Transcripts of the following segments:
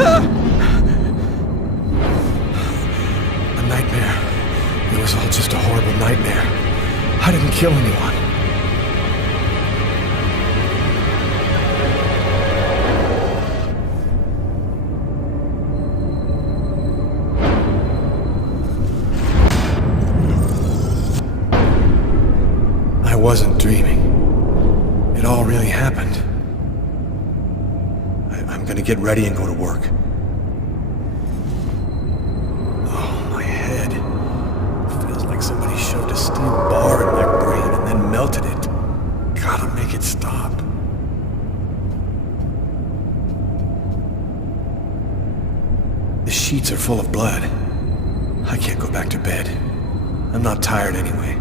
A nightmare. It was all just a horrible nightmare. I didn't kill anyone. I wasn't dreaming. It all really happened. I'm gonna get ready and go to work. Oh, my head. Feels like somebody shoved a steel bar in my brain and then melted it. Gotta make it stop. The sheets are full of blood. I can't go back to bed. I'm not tired anyway.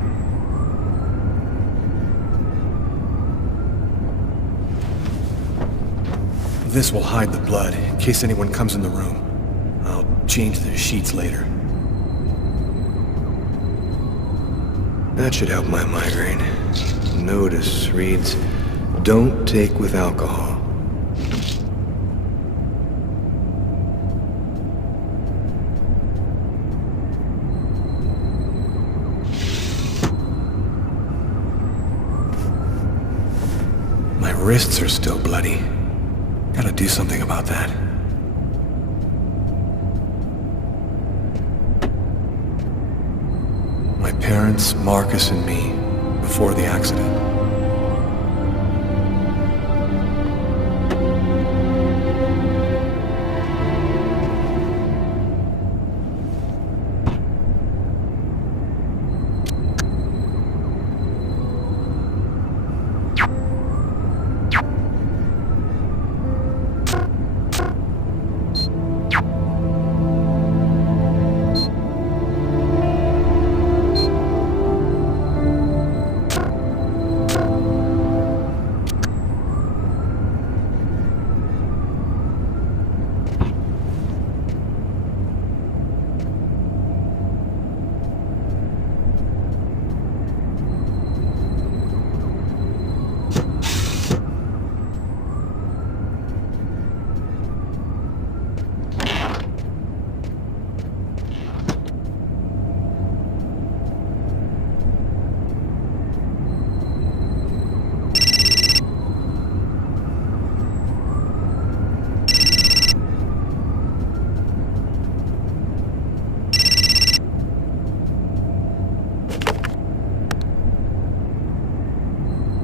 This will hide the blood, in case anyone comes in the room. I'll change the sheets later. That should help my migraine. Notice reads, "Don't take with alcohol." My wrists are still bloody. Gotta do something about that. My parents, Marcus and me, before the accident.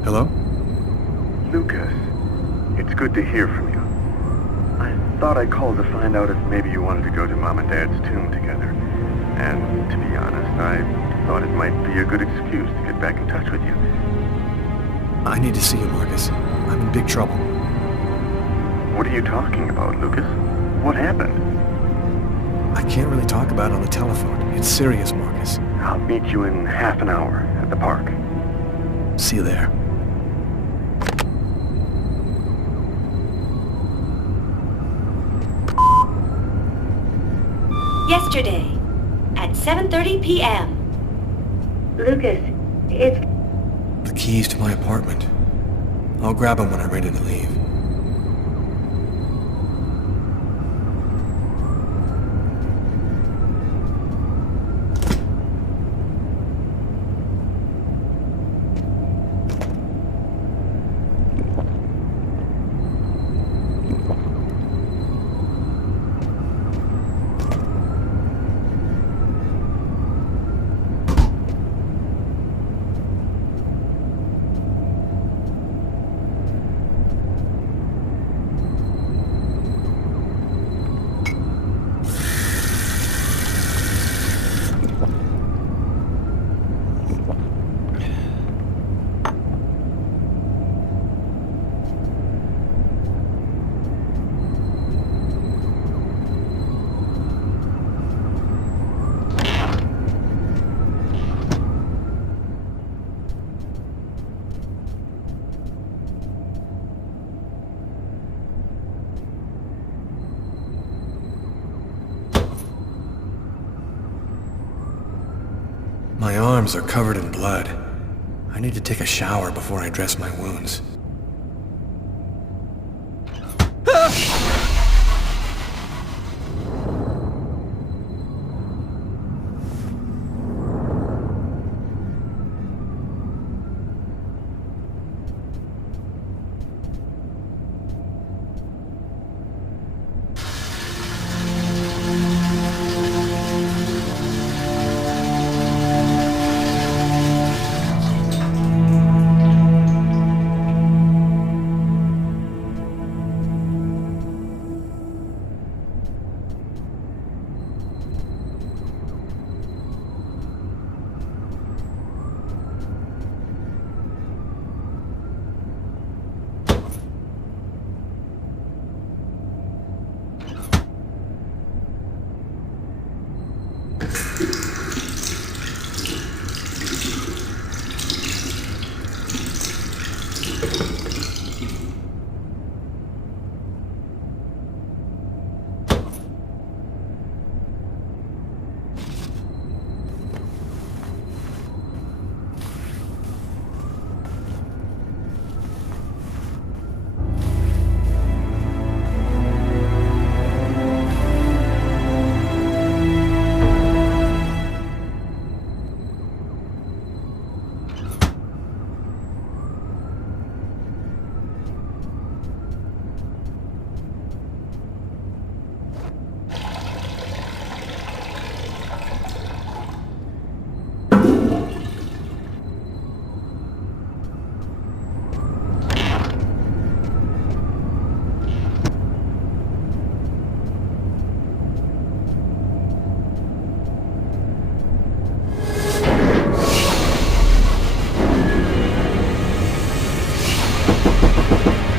Hello? Lucas, it's good to hear from you. I thought I called to find out if maybe you wanted to go to Mom and Dad's tomb together. And to be honest, I thought it might be a good excuse to get back in touch with you. I need to see you, Marcus. I'm in big trouble. What are you talking about, Lucas? What happened? I can't really talk about it on the telephone. It's serious, Marcus. I'll meet you in half an hour at the park. See you there. Yesterday, at 7:30 p.m. Lucas, it's... The keys to my apartment. I'll grab them when I'm ready to leave. My arms are covered in blood. I need to take a shower before I dress my wounds.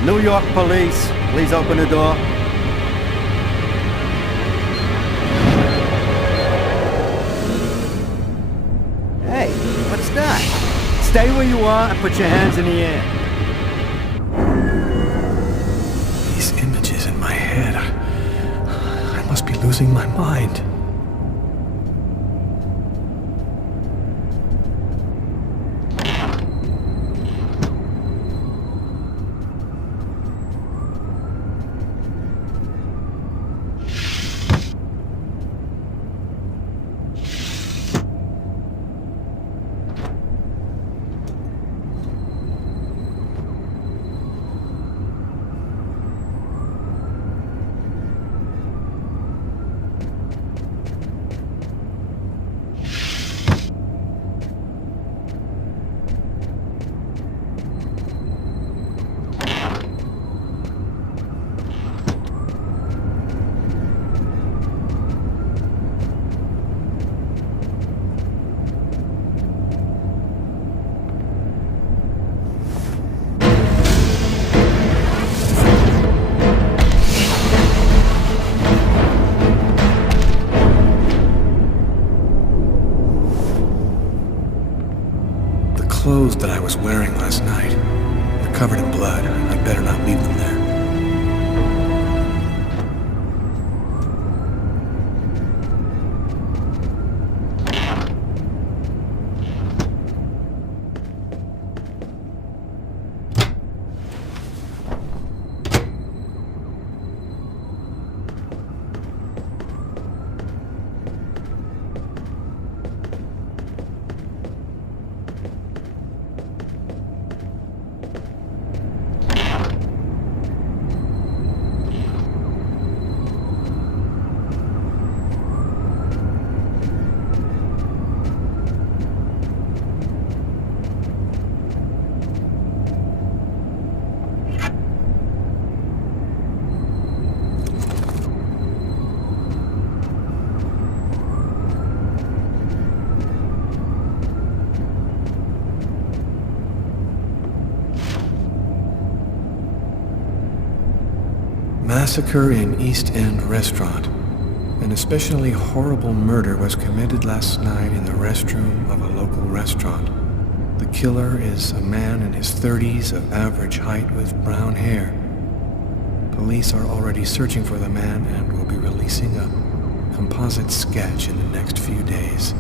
New York police, please open the door. Hey, what's that? Stay where you are and put your hands in the air. These images in my head. I must be losing my mind. Clothes that I was wearing last night. They're covered in blood. I'd better not leave them there. Massacre in East End restaurant. An especially horrible murder was committed last night in the restroom of a local restaurant. The killer is a man in his 30s of average height with brown hair. Police are already searching for the man and will be releasing a composite sketch in the next few days.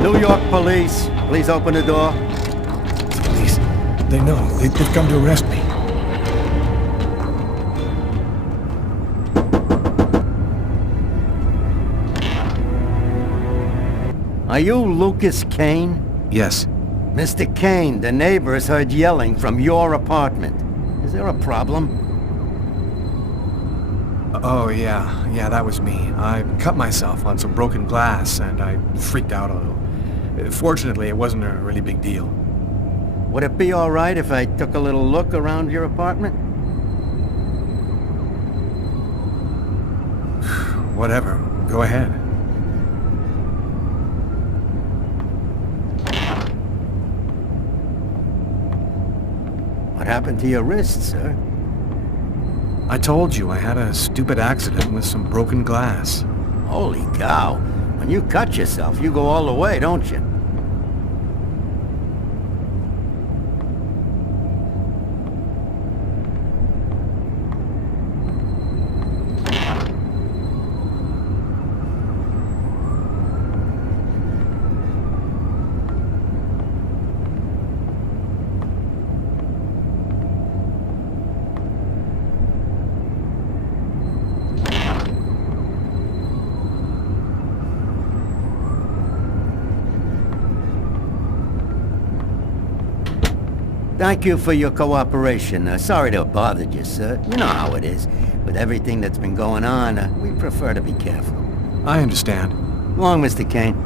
New York police, please open the door. Police, they know. They've come to arrest me. Are you Lucas Kane? Yes. Mr. Kane, the neighbors heard yelling from your apartment. Is there a problem? Oh, yeah, that was me. I cut myself on some broken glass and I freaked out a little. Fortunately, it wasn't a really big deal. Would it be all right if I took a little look around your apartment? Whatever. Go ahead. What happened to your wrist, sir? I told you I had a stupid accident with some broken glass. Holy cow. When you cut yourself, you go all the way, don't you? Thank you for your cooperation. Sorry to have bothered you, sir. You know how it is. With everything that's been going on, we prefer to be careful. I understand. Go on, Mr. Kane.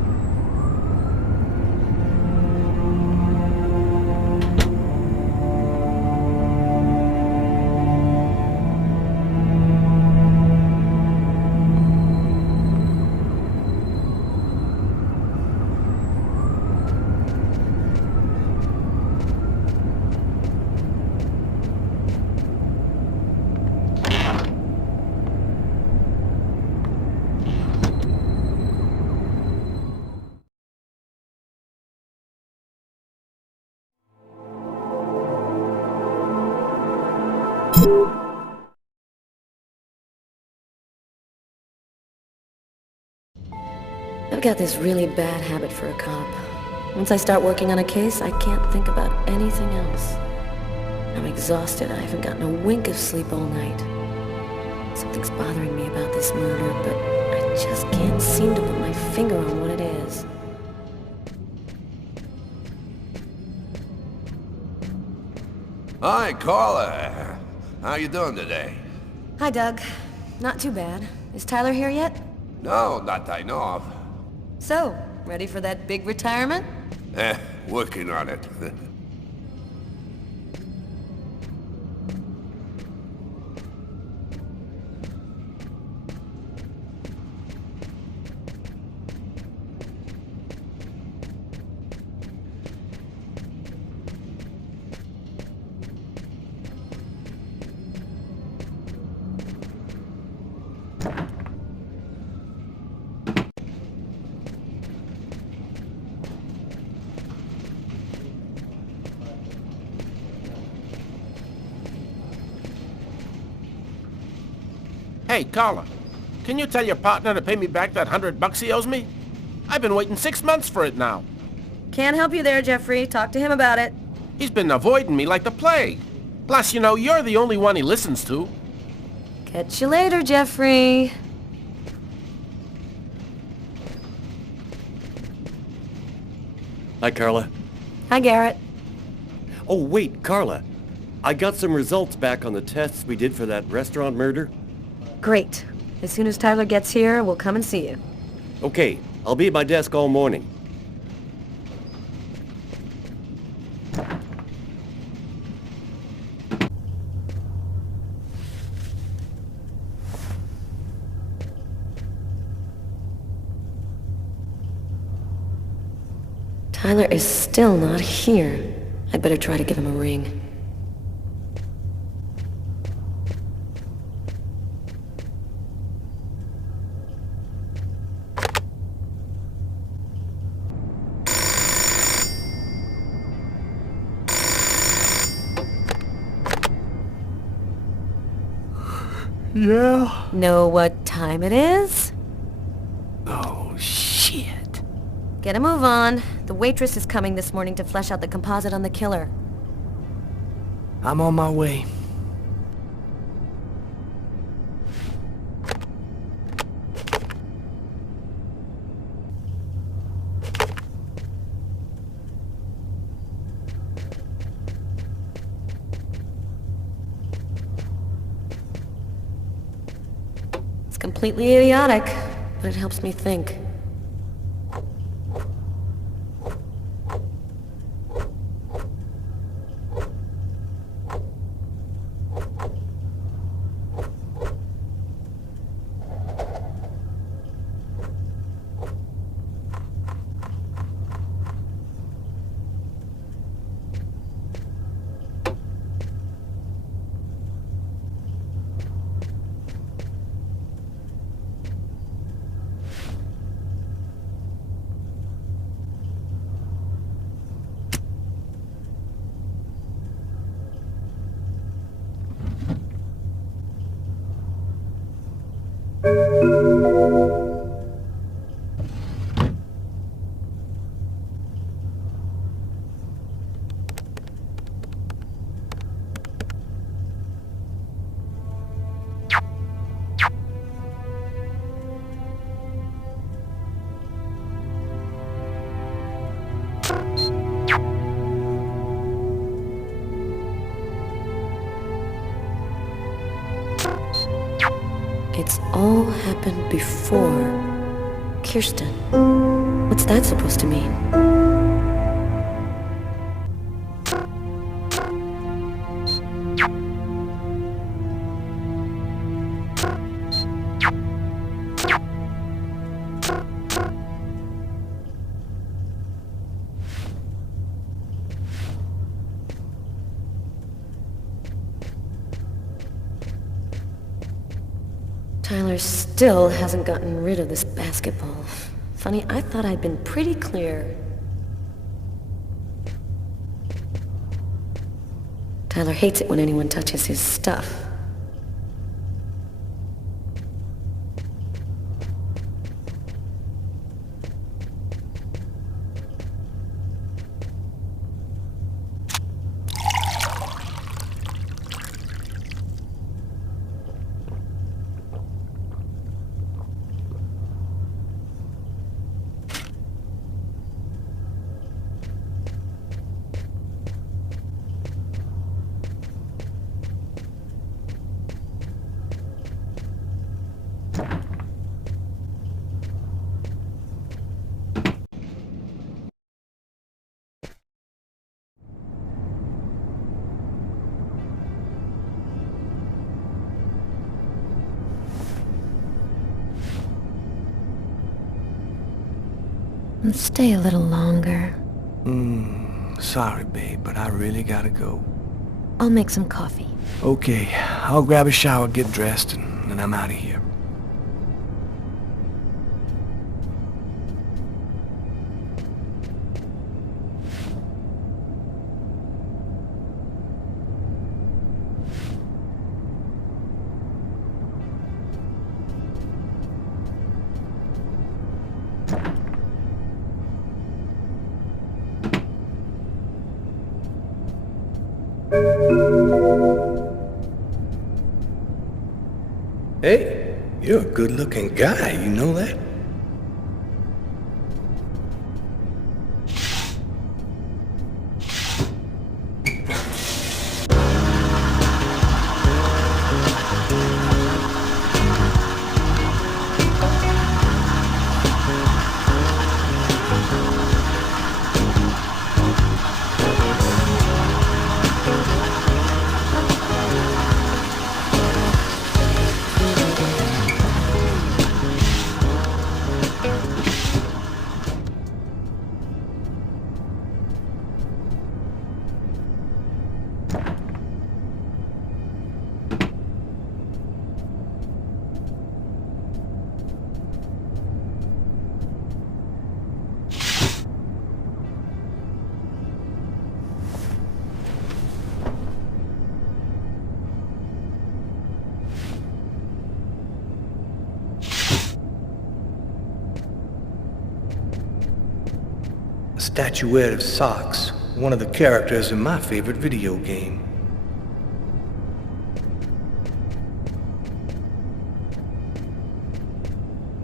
I've got this really bad habit for a cop. Once I start working on a case, I can't think about anything else. I'm exhausted. I haven't gotten a wink of sleep all night. Something's bothering me about this murder, but I just can't seem to put my finger on what it is. Hi, Carla. How you doing today? Hi, Doug. Not too bad. Is Tyler here yet? No, not that I know of. So, ready for that big retirement? Working on it. Hey, Carla, can you tell your partner to pay me back that $100 he owes me? I've been waiting 6 months for it now. Can't help you there, Jeffrey. Talk to him about it. He's been avoiding me like the plague. Plus, you know, you're the only one he listens to. Catch you later, Jeffrey. Hi, Carla. Hi, Garrett. Oh, wait, Carla. I got some results back on the tests we did for that restaurant murder. Great. As soon as Tyler gets here, we'll come and see you. Okay, I'll be at my desk all morning. Tyler is still not here. I'd better try to give him a ring. Yeah? Know what time it is? Oh, shit. Get a move on. The waitress is coming this morning to flesh out the composite on the killer. I'm on my way. It's completely idiotic, but it helps me think. It's all happened before. Kirsten. What's that supposed to mean? Tyler still hasn't gotten rid of this basketball. Funny, I thought I'd been pretty clear. Tyler hates it when anyone touches his stuff. Stay a little longer. Sorry, babe, but I really gotta go. I'll make some coffee. Okay, I'll grab a shower, get dressed, and then I'm out of here. Hey, you're a good-looking guy, you know that? Statuette of Socks, one of the characters in my favorite video game.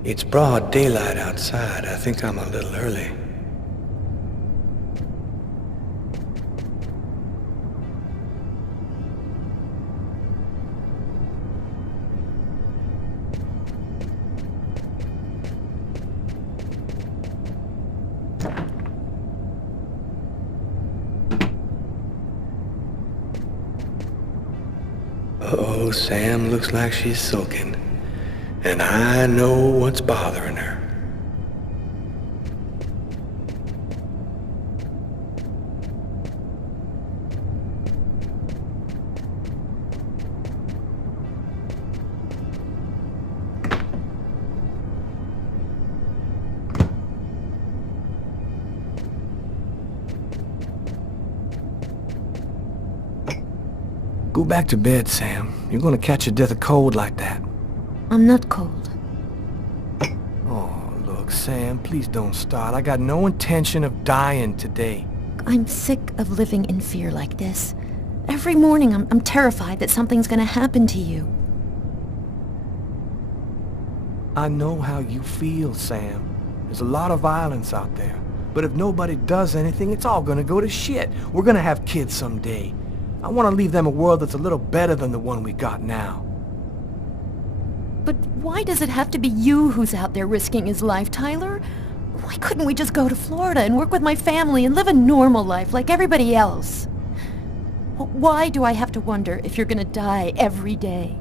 It's broad daylight outside. I think I'm a little early. Uh-oh, Sam looks like she's sulking. And I know what's bothering her. Go back to bed, Sam. You're gonna catch your death of cold like that. I'm not cold. Oh, look, Sam, please don't start. I got no intention of dying today. I'm sick of living in fear like this. Every morning I'm terrified that something's gonna happen to you. I know how you feel, Sam. There's a lot of violence out there. But if nobody does anything, it's all gonna go to shit. We're gonna have kids someday. I want to leave them a world that's a little better than the one we got now. But why does it have to be you who's out there risking his life, Tyler? Why couldn't we just go to Florida and work with my family and live a normal life like everybody else? Why do I have to wonder if you're gonna die every day?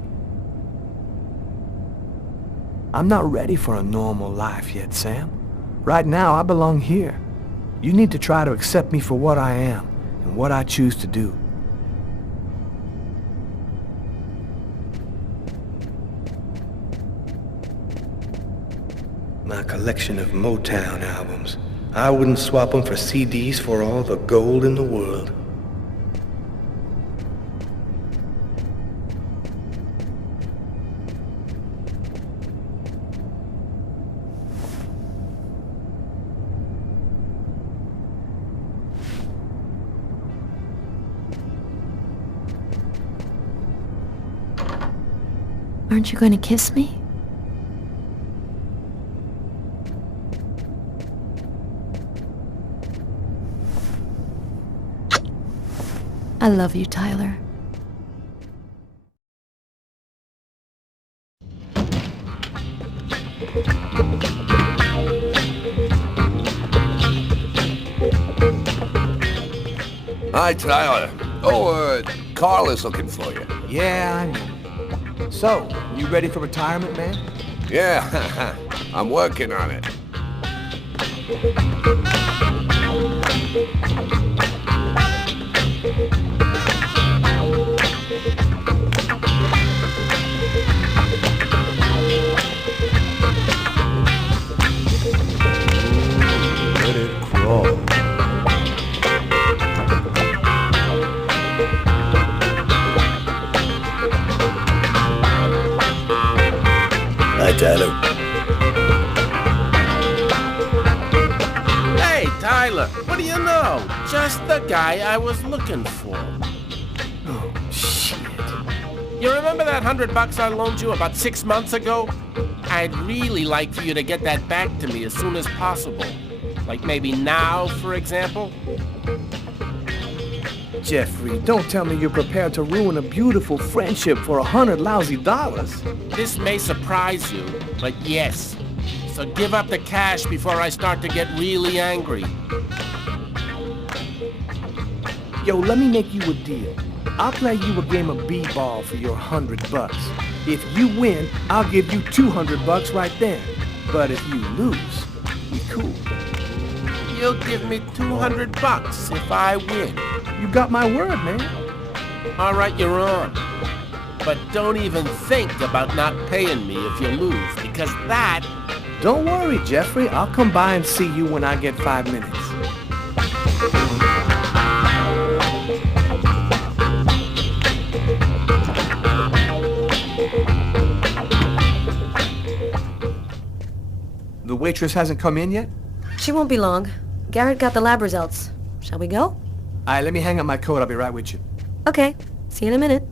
I'm not ready for a normal life yet, Sam. Right now, I belong here. You need to try to accept me for what I am and what I choose to do. My collection of Motown albums. I wouldn't swap them for CDs for all the gold in the world. Aren't you going to kiss me? I love you, Tyler. Hi, Tyler. Oh, Carl is looking for you. Yeah, I know. So, you ready for retirement, man? Yeah, I'm working on it. Let it crawl. Hi, Tyler. Hey, Tyler, what do you know? Just the guy I was looking for. Oh, shit. You remember that $100 I loaned you about 6 months ago? I'd really like for you to get that back to me as soon as possible. Like maybe now, for example? Jeffrey, don't tell me you're prepared to ruin a beautiful friendship for $100 lousy. This may surprise you, but yes. So give up the cash before I start to get really angry. Yo, let me make you a deal. I'll play you a game of b-ball for your $100. If you win, I'll give you $200 right then. But if you lose, we cool. You'll give me $200 if I win. You got my word, man. All right, you're on. But don't even think about not paying me if you lose, because that... Don't worry, Jeffrey. I'll come by and see you when I get 5 minutes. The waitress hasn't come in yet? She won't be long. Garrett got the lab results. Shall we go? Alright, let me hang up my coat. I'll be right with you. Okay. See you in a minute.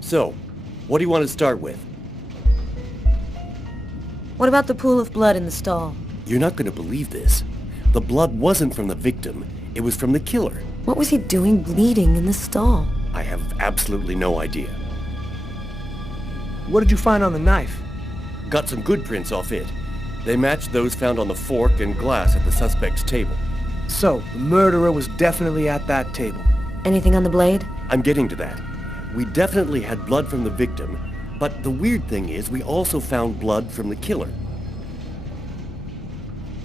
So, what do you want to start with? What about the pool of blood in the stall? You're not going to believe this. The blood wasn't from the victim. It was from the killer. What was he doing bleeding in the stall? I have absolutely no idea. What did you find on the knife? Got some good prints off it. They matched those found on the fork and glass at the suspect's table. So, the murderer was definitely at that table. Anything on the blade? I'm getting to that. We definitely had blood from the victim, but the weird thing is we also found blood from the killer.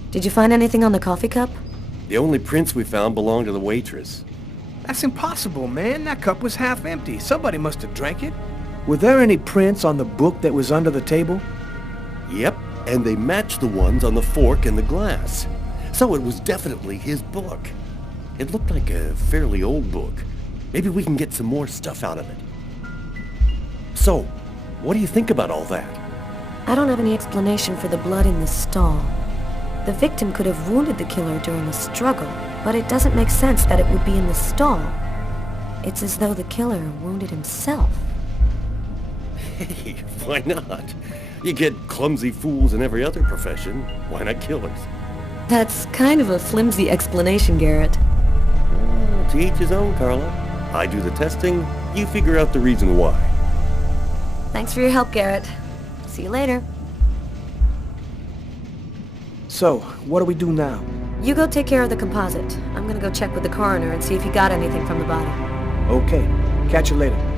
Did you find anything on the coffee cup? The only prints we found belonged to the waitress. That's impossible, man. That cup was half empty. Somebody must have drank it. Were there any prints on the book that was under the table? Yep, and they matched the ones on the fork and the glass. So it was definitely his book. It looked like a fairly old book. Maybe we can get some more stuff out of it. So, what do you think about all that? I don't have any explanation for the blood in the stall. The victim could have wounded the killer during a struggle, but it doesn't make sense that it would be in the stall. It's as though the killer wounded himself. Hey, why not? You get clumsy fools in every other profession. Why not killers? That's kind of a flimsy explanation, Garrett. To each his own, Carla. I do the testing, you figure out the reason why. Thanks for your help, Garrett. See you later. So, what do we do now? You go take care of the composite. I'm gonna go check with the coroner and see if he got anything from the body. Okay. Catch you later.